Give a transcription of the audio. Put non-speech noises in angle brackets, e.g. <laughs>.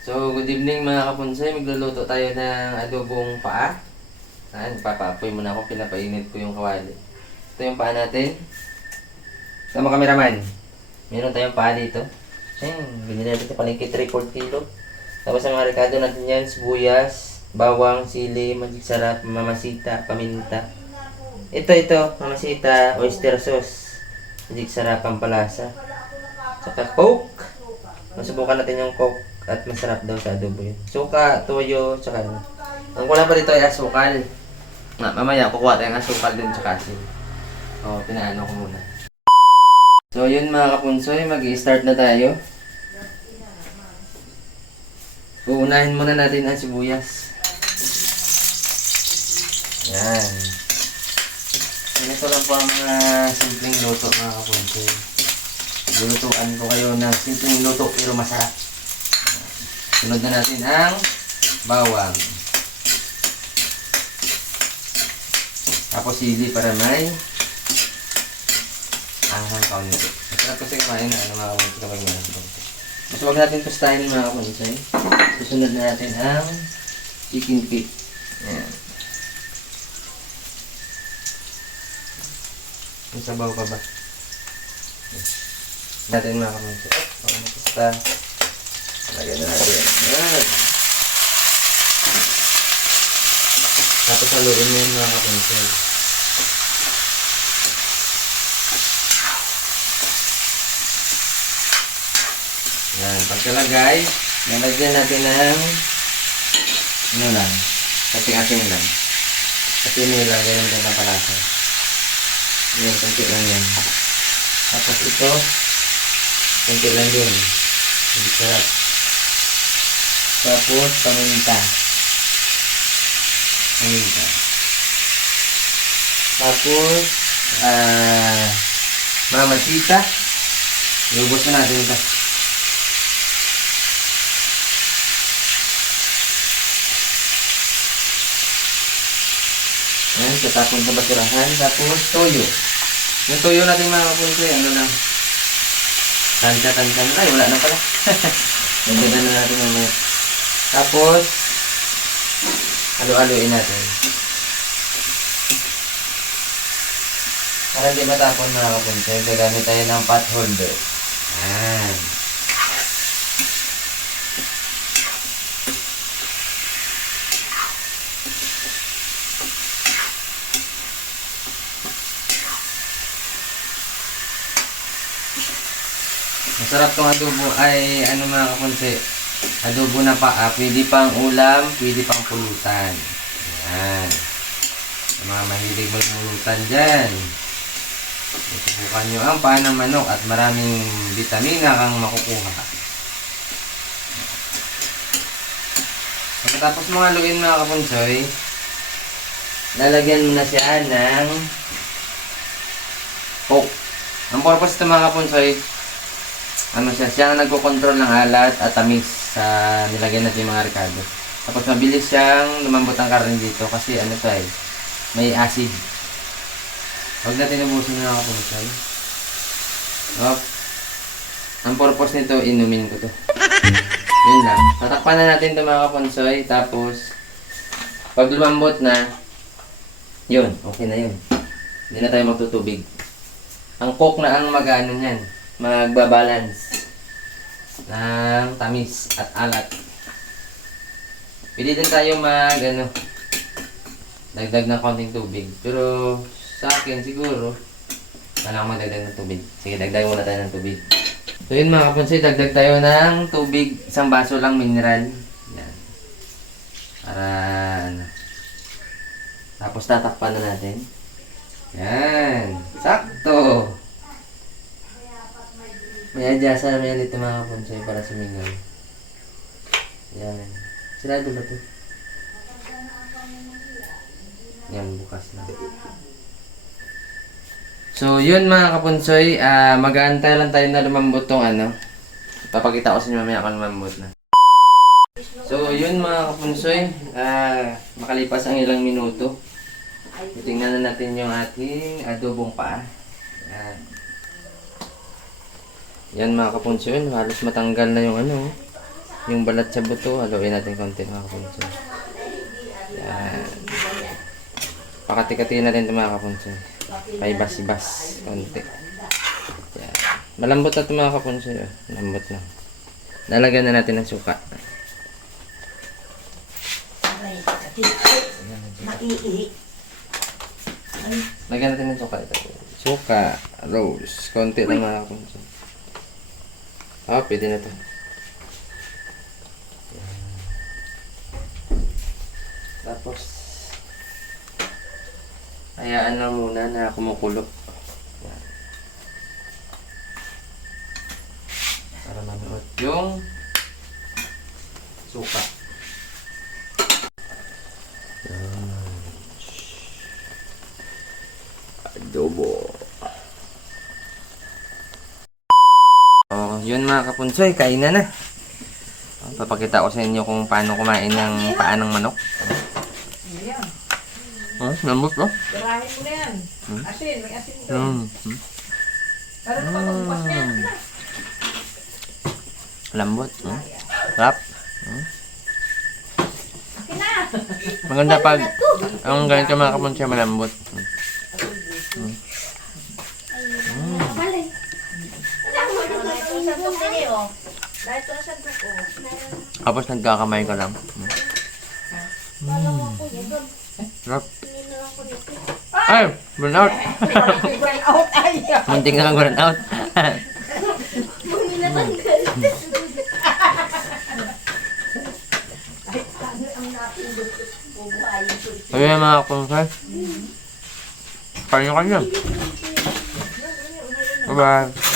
So, good evening mga kapunsay. Magluluto tayo ng adobong paa. Ayan, papaapoy muna ako. Pinapainit ko yung kawali. Ito yung paa natin. Tama kameraman. Meron tayong paa dito. Ayan, binili natin sa palengke 3-4 kilo. Tapos ang mga rekado natin yan, sibuyas, bawang, sili, magic sarap, mamasita, paminta. Ito, ito, mamasita, oyster sauce, magic sarap, pampalasa. Saka coke. Masubukan natin yung coke at masarap daw sa adobo yun. Suka, toyo, tsaka ano. Ang kulang pa dito ay asukal. Nga, mamaya kukuha tayong asukal dun tsaka asin. O, pinaano ko muna. So, yun mga kapunsoy, mag-i-start na tayo. Uunahin muna natin ang sibuyas. Yan. Ganito lang po ang mga simpleng luto mga kapunsoy. Lulutuan ko kayo ng simpleng luto pero masarap. Sunod na natin ang bawang. Tapos sili para may anghang kaunti. Masarap kasi kumain na ano mga kapunsoy kapag anghang kaunti. Mas huwag natin pustahin mga kapunsoy. Susunod na natin ang chicken feet. Ayan. May sabaw pa ba? natin mga kamunso. Para mapusta. Lagyan na natin. Yan. Tapos haluin mo yun mga kamunso. Yan. Pagkalagay, nalagyan natin ng ano lang, kasing-asing lang. Kasi may lagay ng ganda palasa. Yan, konti lang yan. Tapos ito, konti lang din. Hindi sarap. Tapos, paminta. Paminta. Tapos, ah, mamasita. Lubos na natin ito. Ayan, tatapon sa basurahan. Tapos, toyo. Yung toyo natin mga kapunso, ano lang. Tansya, tansya na. Wala na pala. <laughs> Nagdagan na natin mamaya. Tapos, halo-haloin natin. Para hindi matapon mga kapunso, gagamit tayo ng pot holder. Ayan. Masarap tong adobo ay ano mga kapunse, adobo na pa, ah, pwede pang ulam, pwede pang pulutan. Yan. Sa mga mahilig magmulutan dyan. Subukan nyo ang paa ng manok at maraming vitamina kang makukuha. Pagkatapos mga haluin mga kapunsoy, lalagyan mo na siya ng coke. Ang purpose ito mga kapunsoy, ano siya, siya ang nagko-control ng alat at tamis sa nilagyan natin yung mga ricado. Tapos mabilis siyang lumambot ang karne dito kasi ano siya eh, may acid. Huwag natin ubusin na ako pumusay. Op. Ang purpose nito, inumin ko to. <laughs> Yun lang. Tatakpan na natin ito mga kaponsoy. Tapos, pag lumambot na, yun, okay na yun. Hindi na tayo magtutubig. Ang coke na ang mag-ano niyan, magbabalance ng tamis at alat. Pwede din tayo mag ano, dagdag ng konting tubig. Pero sa akin siguro, kailangan magdagdag ng tubig. Sige, dagdag muna tayo ng tubig. So yun mga kapunsi, dagdag tayo ng tubig. Isang baso lang mineral. Yan. Para ano. Tapos tatakpan na natin. Yan. Sakto. May adyasa na may yung mga kapunsi para sumingaw. Yan. Sirado ba to? Yan, bukas na. So, yun mga kapunsoy, ah mag-aantay lang tayo na lumambot tong ano. Papakita ko sa inyo mamaya kung lumambot na. So, yun mga kapunsoy, ah makalipas ang ilang minuto. Tingnan na natin yung ating adobong paa. Yan. Yan mga kapunsoy, halos matanggal na yung ano, yung balat sa buto, haluin natin konti mga kapunso. Yan. Pakati-kati na rin ito mga kapunso. Paibas-ibas. Konti. Yan. Malambot na ito mga kapunso. Malambot lang. Lalagyan na natin ng suka. Lagyan natin ng suka ito. Suka, rose. Konti lang mga kapunso. Ah, pwede na ito. Tapos, hayaan lang muna na kumukulo. Para manuot yung suka. Adobo. Yun mga kapunsoy, kain na na. Papakita ko sa inyo kung paano kumain ng paa ng manok. Ayan. Oh, lambot oh. Garahin mo na yan. Hmm? Asin, may asin doon. Mm. mm. Para niya. Mm. Lambot. Mm. Sarap. Akin na. Maganda pag ang ganito mga kapunsoy malambot. Mm. Malay. Dahil ito na sa duko. Tapos nagkakamay ka lang. Mm. Sarap. Ay! Burn out! Well out ay. Munting ka burn out. Ayun mga kapunsoy. Kain nyo kayo. Bye-bye.